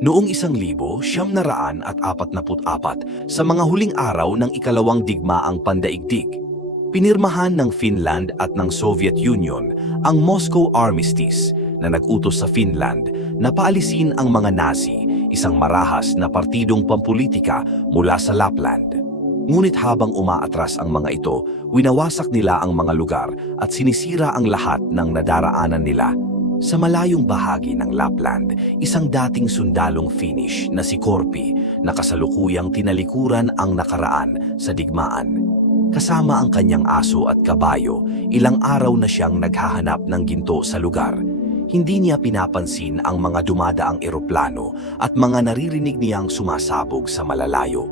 Noong 1944 sa mga huling araw ng ikalawang digmaang pandaigdig, pinirmahan ng Finland at ng Soviet Union ang Moscow Armistice na nag-utos sa Finland na paalisin ang mga Nazi, isang marahas na partidong pampulitika mula sa Lapland. Ngunit habang umaatras ang mga ito, winawasak nila ang mga lugar at sinisira ang lahat ng nadaraanan nila. Sa malayong bahagi ng Lapland, isang dating sundalong Finnish na si Korpi na kasalukuyang tinalikuran ang nakaraan sa digmaan. Kasama ang kanyang aso at kabayo, ilang araw na siyang naghahanap ng ginto sa lugar. Hindi niya pinapansin ang mga dumadaang eroplano at mga naririnig niyang sumasabog sa malalayo.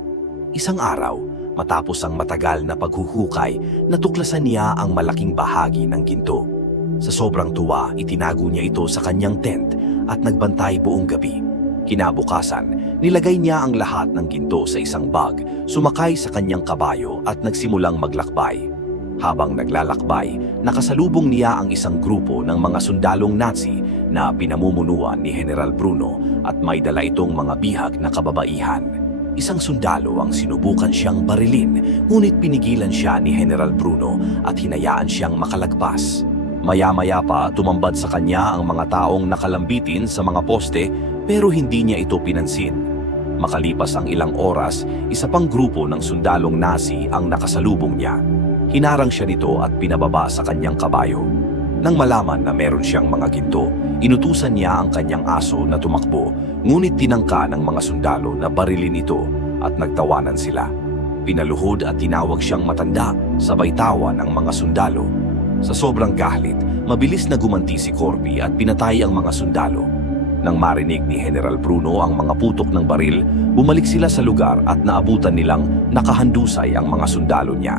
Isang araw, matapos ang matagal na paghuhukay, natuklasan niya ang malaking bahagi ng ginto. Sa sobrang tuwa, itinago niya ito sa kanyang tent at nagbantay buong gabi. Kinabukasan, nilagay niya ang lahat ng ginto sa isang bag, sumakay sa kanyang kabayo at nagsimulang maglakbay. Habang naglalakbay, nakasalubong niya ang isang grupo ng mga sundalong Nazi na pinamumunuan ni General Bruno at may dala itong mga bihag na kababaihan. Isang sundalo ang sinubukan siyang barilin, ngunit pinigilan siya ni General Bruno at hinayaan siyang makalagpas. Maya-maya pa tumambad sa kanya ang mga taong nakalambitin sa mga poste pero hindi niya ito pinansin. Makalipas ang ilang oras, isa pang grupo ng sundalong Nazi ang nakasalubong niya. Hinarang siya nito at pinababa sa kanyang kabayo. Nang malaman na meron siyang mga ginto, inutusan niya ang kanyang aso na tumakbo, ngunit tinangka ng mga sundalo na barilin ito at nagtawanan sila. Pinaluhod at tinawag siyang matanda, sabay tawa ng mga sundalo. Sa sobrang galit, mabilis na gumanti si Korpi at pinatay ang mga sundalo. Nang marinig ni General Bruno ang mga putok ng baril, bumalik sila sa lugar at naabutan nilang nakahandusay ang mga sundalo niya.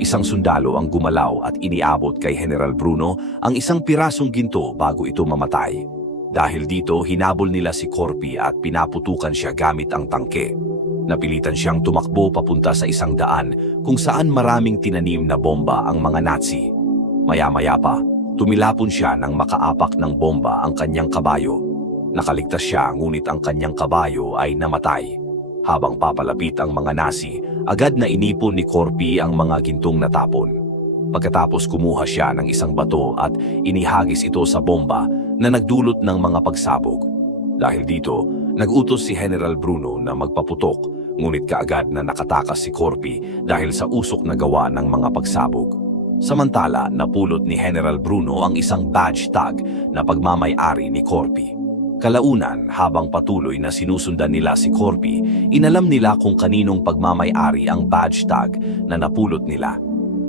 Isang sundalo ang gumalaw at iniabot kay General Bruno ang isang pirasong ginto bago ito mamatay. Dahil dito, hinabol nila si Korpi at pinaputukan siya gamit ang tangke. Napilitan siyang tumakbo papunta sa isang daan kung saan maraming tinanim na bomba ang mga Nazi. Maya-maya pa, tumilapon siya nang makaapak ng bomba ang kanyang kabayo. Nakaligtas siya ngunit ang kanyang kabayo ay namatay. Habang papalapit ang mga Nazi, agad na inipon ni Korpi ang mga gintong natapon. Pagkatapos kumuha siya ng isang bato at inihagis ito sa bomba na nagdulot ng mga pagsabog. Dahil dito, nag-utos si General Bruno na magpaputok, ngunit kaagad na nakatakas si Korpi dahil sa usok na gawa ng mga pagsabog. Samantala, napulot ni General Bruno ang isang badge tag na pagmamay-ari ni Korpi. Kalaunan, habang patuloy na sinusundan nila si Korpi, inalam nila kung kaninong pagmamay-ari ang badge tag na napulot nila.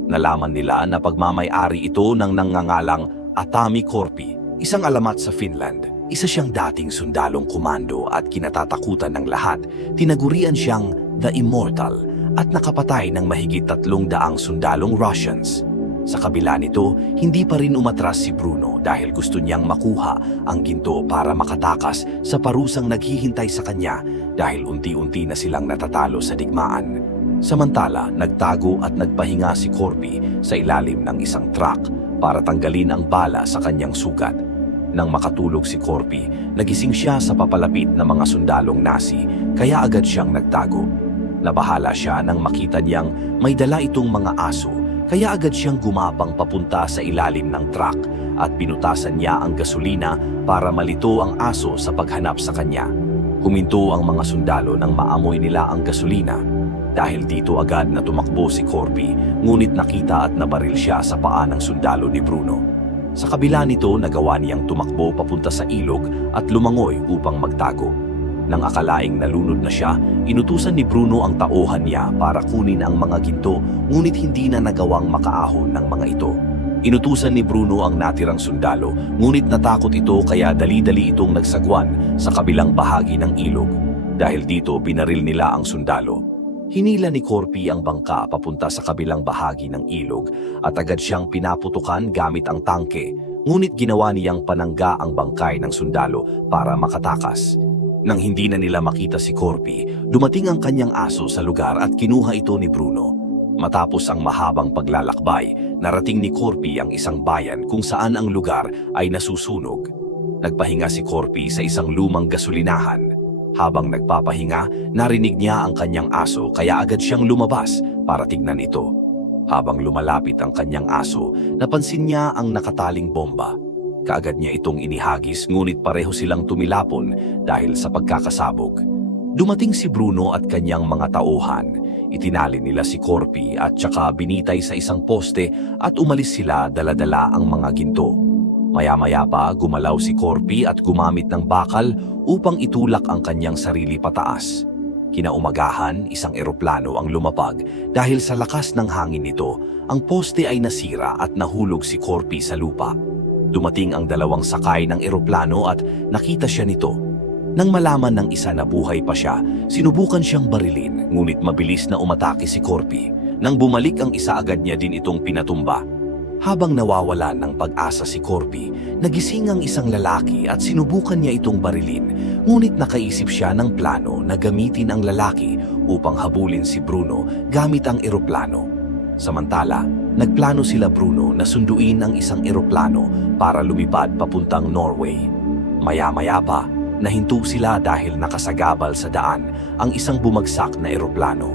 Nalaman nila na pagmamay-ari ito ng nangangalang Atami Korpi, isang alamat sa Finland. Isa siyang dating sundalong komando at kinatatakutan ng lahat. Tinagurian siyang The Immortal at nakapatay ng mahigit 300 sundalong Russians. Sa kabila nito, hindi pa rin umatras si Bruno dahil gusto niyang makuha ang ginto para makatakas sa parusang naghihintay sa kanya dahil unti-unti na silang natatalo sa digmaan. Samantala, nagtago at nagpahinga si Korpi sa ilalim ng isang truck para tanggalin ang bala sa kanyang sugat. Nang makatulog si Korpi, nagising siya sa papalapit na mga sundalong Nazi kaya agad siyang nagtago. Nabahala siya nang makita niyang may dala itong mga aso. Kaya agad siyang gumapang papunta sa ilalim ng truck at pinutasan niya ang gasolina para malito ang aso sa paghanap sa kanya. Huminto ang mga sundalo nang maamoy nila ang gasolina. Dahil dito agad na tumakbo si Korpi, ngunit nakita at nabaril siya sa paa ng sundalo ni Bruno. Sa kabila nito, nagawa niyang tumakbo papunta sa ilog at lumangoy upang magtago. Nang akalaing nalunod na siya, inutusan ni Bruno ang tauhan niya para kunin ang mga ginto, ngunit hindi na nagawang makaahon ng mga ito. Inutusan ni Bruno ang natirang sundalo, ngunit natakot ito kaya dali-dali itong nagsagwan sa kabilang bahagi ng ilog. Dahil dito, binaril nila ang sundalo. Hinila ni Korpi ang bangka papunta sa kabilang bahagi ng ilog at agad siyang pinaputukan gamit ang tangke, ngunit ginawa niyang panangga ang bangkay ng sundalo para makatakas. Nang hindi na nila makita si Korpi, dumating ang kanyang aso sa lugar at kinuha ito ni Bruno. Matapos ang mahabang paglalakbay, narating ni Korpi ang isang bayan kung saan ang lugar ay nasusunog. Nagpahinga si Korpi sa isang lumang gasolinahan. Habang nagpapahinga, narinig niya ang kanyang aso kaya agad siyang lumabas para tignan ito. Habang lumalapit ang kanyang aso, napansin niya ang nakataling bomba. Kaagad niya itong inihagis ngunit pareho silang tumilapon dahil sa pagkakasabog. Dumating si Bruno at kanyang mga tauhan. Itinali nila si Corpy at saka binitay sa isang poste at umalis sila dala-dala ang mga ginto. Maya-maya pa gumalaw si Corpy at gumamit ng bakal upang itulak ang kanyang sarili pataas. Kinaumagahan, isang eroplano ang lumapag dahil sa lakas ng hangin nito, ang poste ay nasira at nahulog si Corpy sa lupa. Dumating ang dalawang sakay ng eroplano at nakita siya nito. Nang malaman ng isa na buhay pa siya, sinubukan siyang barilin ngunit mabilis na umatake si Corpy. Nang bumalik ang isa agad niya din itong pinatumba. Habang nawawalan ng pag-asa si Corpy, nagising ang isang lalaki at sinubukan niya itong barilin, ngunit nakaisip siya ng plano na gamitin ang lalaki upang habulin si Bruno gamit ang eroplano. Samantala, nagplano sila Bruno na sunduin ang isang eroplano para lumipad papuntang Norway. Maya-maya pa, nahinto sila dahil nakasagabal sa daan ang isang bumagsak na eroplano.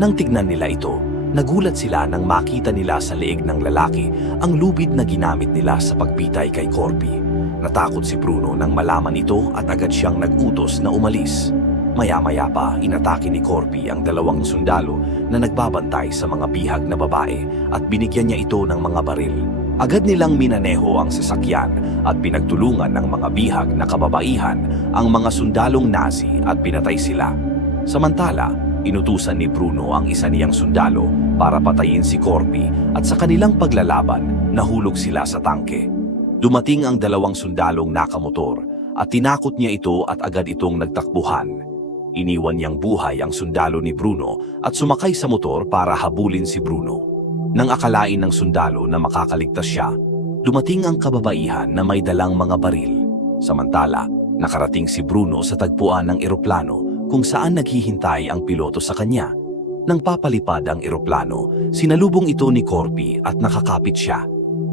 Nang tignan nila ito, nagulat sila nang makita nila sa leeg ng lalaki ang lubid na ginamit nila sa pagbitay kay Corpy. Natakot si Bruno nang malaman ito at agad siyang nag-utos na umalis. Maya-maya pa, inatake ni Corpy ang dalawang sundalo na nagbabantay sa mga bihag na babae at binigyan niya ito ng mga baril. Agad nilang minaneho ang sasakyan at pinagtulungan ng mga bihag na kababaihan ang mga sundalong Nazi at pinatay sila. Samantala, inutusan ni Bruno ang isa niyang sundalo para patayin si Corpy at sa kanilang paglalaban, nahulog sila sa tangke. Dumating ang dalawang sundalong nakamotor at tinakot niya ito at agad itong nagtakbuhan. Iniwan niyang buhay ang sundalo ni Bruno at sumakay sa motor para habulin si Bruno. Nang akalain ng sundalo na makakaligtas siya, dumating ang kababaihan na may dalang mga baril. Samantala, nakarating si Bruno sa tagpuan ng eroplano kung saan naghihintay ang piloto sa kanya. Nang papalipad ang eroplano, sinalubong ito ni Corpy at nakakapit siya.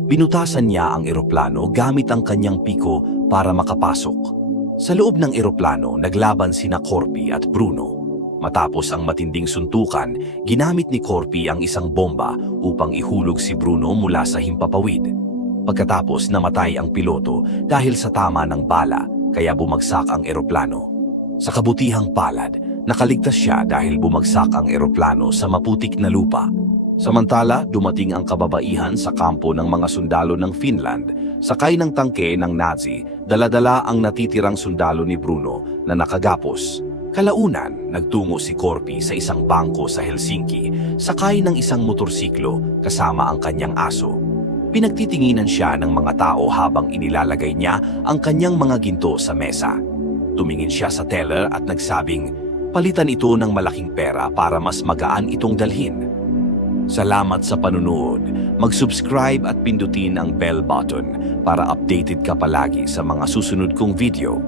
Binutasan niya ang eroplano gamit ang kanyang piko para makapasok. Sa loob ng eroplano, naglaban sina Corpy at Bruno. Matapos ang matinding suntukan, ginamit ni Corpy ang isang bomba upang ihulog si Bruno mula sa himpapawid. Pagkatapos namatay ang piloto dahil sa tama ng bala, kaya bumagsak ang eroplano. Sa kabutihang palad, nakaligtas siya dahil bumagsak ang eroplano sa maputik na lupa. Samantala, dumating ang kababaihan sa kampo ng mga sundalo ng Finland, sakay ng tangke ng Nazi, dala-dala ang natitirang sundalo ni Bruno na nakagapos. Kalaunan, nagtungo si Corpy sa isang bangko sa Helsinki, sakay ng isang motorsiklo kasama ang kanyang aso. Pinagtitinginan siya ng mga tao habang inilalagay niya ang kanyang mga ginto sa mesa. Tumingin siya sa teller at nagsabing, palitan ito ng malaking pera para mas magaan itong dalhin. Salamat sa panunood. Mag-subscribe at pindutin ang bell button para updated ka palagi sa mga susunod kong video.